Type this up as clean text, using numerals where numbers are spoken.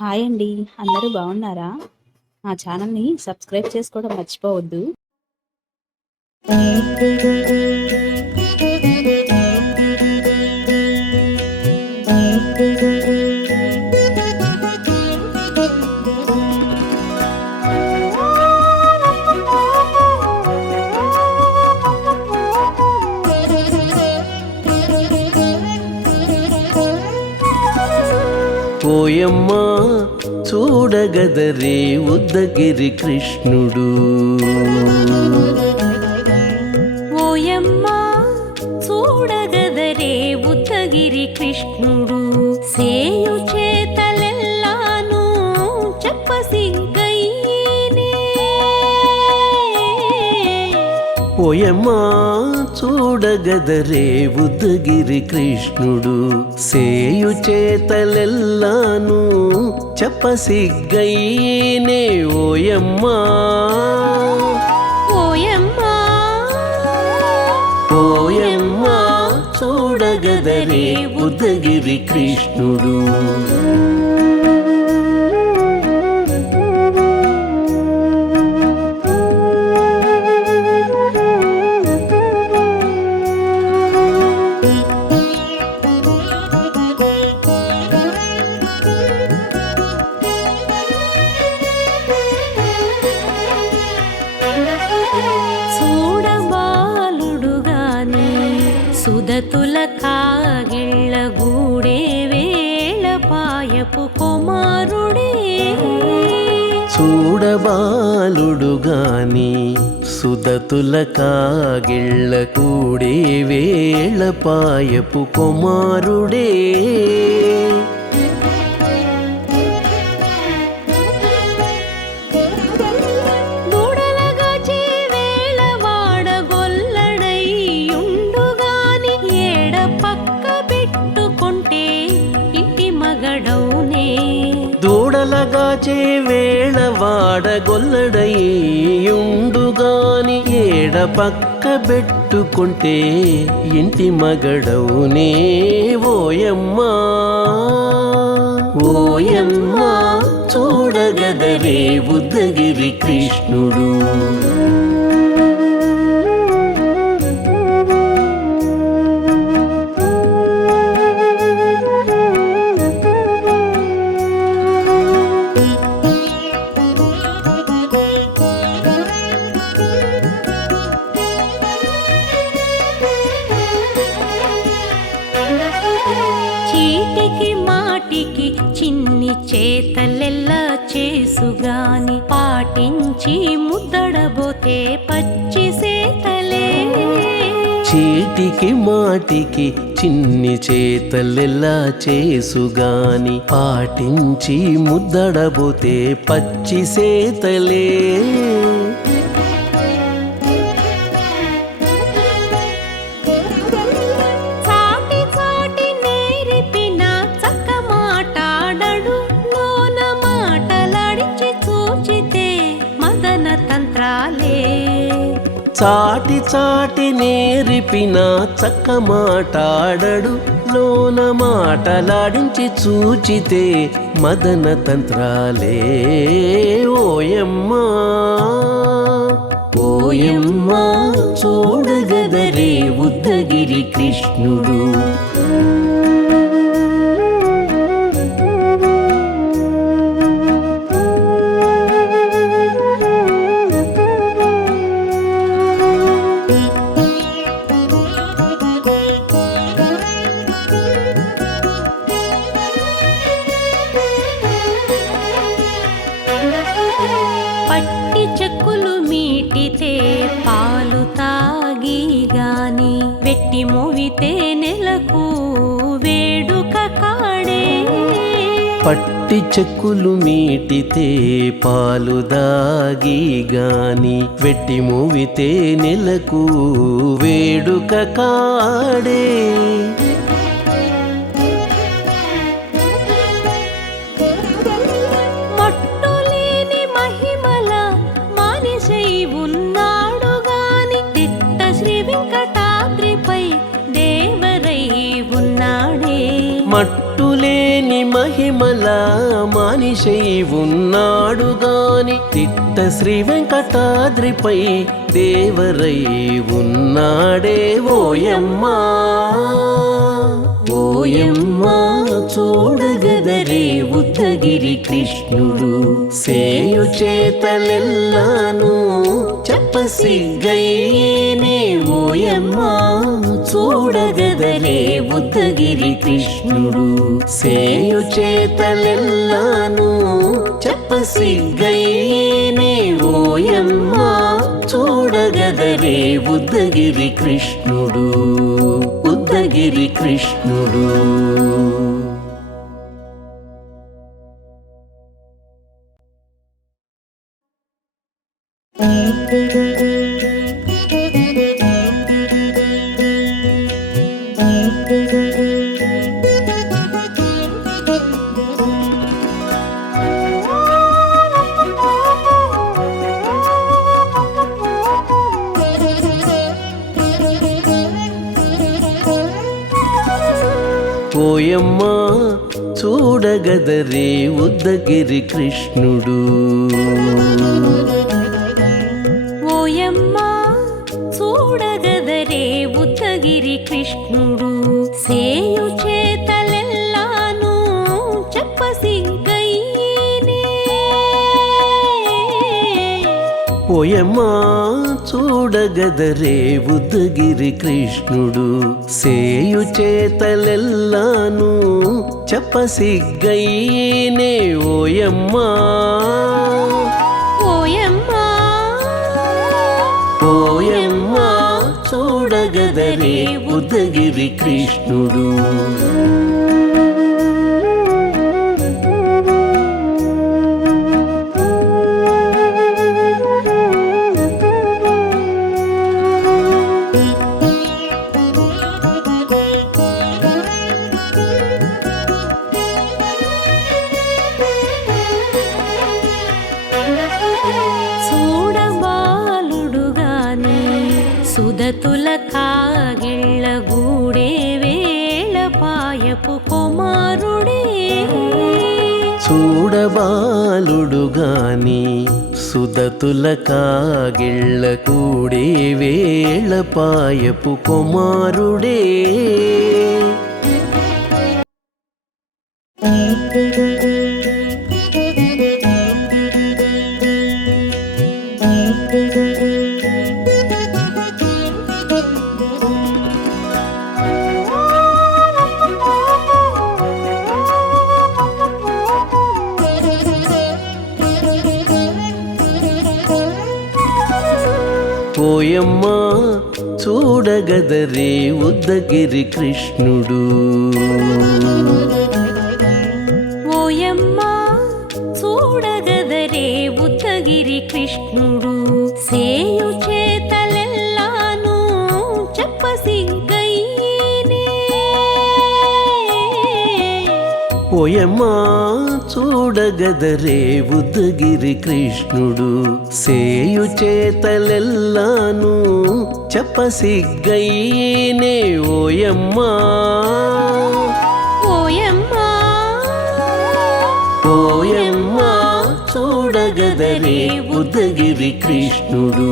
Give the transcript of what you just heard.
Hi అండి. అందరూ బాగున్నారా? మా ఛానల్‌ని సబ్స్క్రైబ్ చేసుకోవడం మర్చిపోవద్దు. ఓయమ్మా చూడగదరే ఉద్దగిరి కృష్ణుడు. ఓయమ్మా చూడగదరే ఉద్దగిరి కృష్ణుడు. సేయు చేతలెల్లాను చెప్పసిగ్గయ్యేనే. ఓయమ్మా చూడగదరే ఉద్దగిరి కృష్ణుడు. సేయు చేతలెల్లాను చెప్పసిగ్గయ్యేనే. ఓయమ్మా ఓయమ్మా ఓయమ్మా చూడగదరే ఉద్దగిరి కృష్ణుడు. చూడబాలుడుగాని సుదతుల కాగిళ్ళ గూడే వేళపాయపు కుమారుడే. చూడబాలుడుగాని సుదతుల కాగిళ్ళ కూడే వేళపాయపు కుమారుడే. దూడలగాచే వేళవాడ గొల్లడైయుండుగాని ఏడ పక్క పెట్టుకుంటే ఇంటి మగడౌనే. దూడలగాచే వేళవాడ గొల్లడయ్యుండుగాని ఏడ పక్క పెట్టుకుంటే ఇంటి మగడవునే. ఓయమ్మా ఓయమ్మా చూడగదరే ఉద్దగిరి కృష్ణుడు. చీటికి మాటికి చిన్ని చేతలెల్లా చేసుగాని పాటించి ముద్దడబోతే పచ్చి సేతలే. చీటికి మాటికి చిన్ని చేతలెల్లా చేసుగాని పాటించి ముద్దడబోతే పచ్చి సేతలే. చాటి చాటి నేర్పిన చక్క మాటాడడు లోన మాటలాడించి చూచితే మదన తంత్రాలే. చాటి చాటి నేర్పిన చక్క మాటాడడు లోన మాటలాడించి చూచితే మదన తంత్రాలే. ఓయమ్మా ఓయమ్మా చూడగదరే ఉద్దగిరి కృష్ణుడు. పట్టి చెక్కులు మీటితే పాలు తాగి గాని వెట్టి మోవితే నెలకు వేడుక కాడే. పట్టి చెక్కులు మీటితే పాలు దాగి గాని వెట్టి మూవితే నెలకు వేడుక కాడే. మట్టులేని మహిమల మానిసై ఉన్నాడు గాని తిట్ట శ్రీ వెంకటాద్రిపై దేవరై ఉన్నాడే. మట్టులేని మహిమల మానిషై ఉన్నాడు గాని తిట్ట శ్రీ వెంకటాద్రిపై దేవరై ఉన్నాడే ఓయమ్మా ఓయమ్మా చూడగదరే ఉత్తగిరి కృష్ణుడు సేయు చేతలెల్లాను చెప్పసిగ్గయ్యేనే ఓయమ్మా చూడగదరే ఉత్తగిరి కృష్ణుడు సేయు చేతలెల్లాను చెప్పసిగ్గయ్యేనే ఓయమ్మా చూడగదరే ఉద్దగిరి కృష్ణుడు ఉద్దగిరి కృష్ణుడు. ఓయమ్మా చూడగదరే ఉద్దగిరి కృష్ణుడు ఓయమ్మా చూడగదరే ఉత్తగిరి కృష్ణుడు సేయు చేతలెల్లాను చెప్పసిగ్గయ్యేనే ఓయమ్మా చూడగదరే ఉద్దగిరి కృష్ణుడు సేయు చేతలెల్లాను చెప్పసిగ్గయ్యేనే ఓయమ్మా ఓయమ్మా ఓయమ్మా చూడగదరే ఉద్దగిరి కృష్ణుడు. సుదతుల కాగిళ్ళ గూడే వేళపాయపు కుమారుడే చూడబాలుడు గాని సుదతుల కాగిళ్ళ కూడే వేళపాయపు కుమారుడే ఓయమ్మా చూడగదరే ఉద్దగిరి కృష్ణుడు ఓయమ్మా చూడగదరే ఉత్తగిరి కృష్ణుడు సేయు చేతలెల్లాను చెప్పసిగ్గయ్యేనే ఓయమ్మా చూడగదరే ఉద్దగిరి కృష్ణుడు సేయు చేతలెల్లాను చెప్పసిగ్గయ్యేనే ఓయమ్మా ఓయమ్మా ఓయమ్మా చూడగదరే ఉద్దగిరి కృష్ణుడు.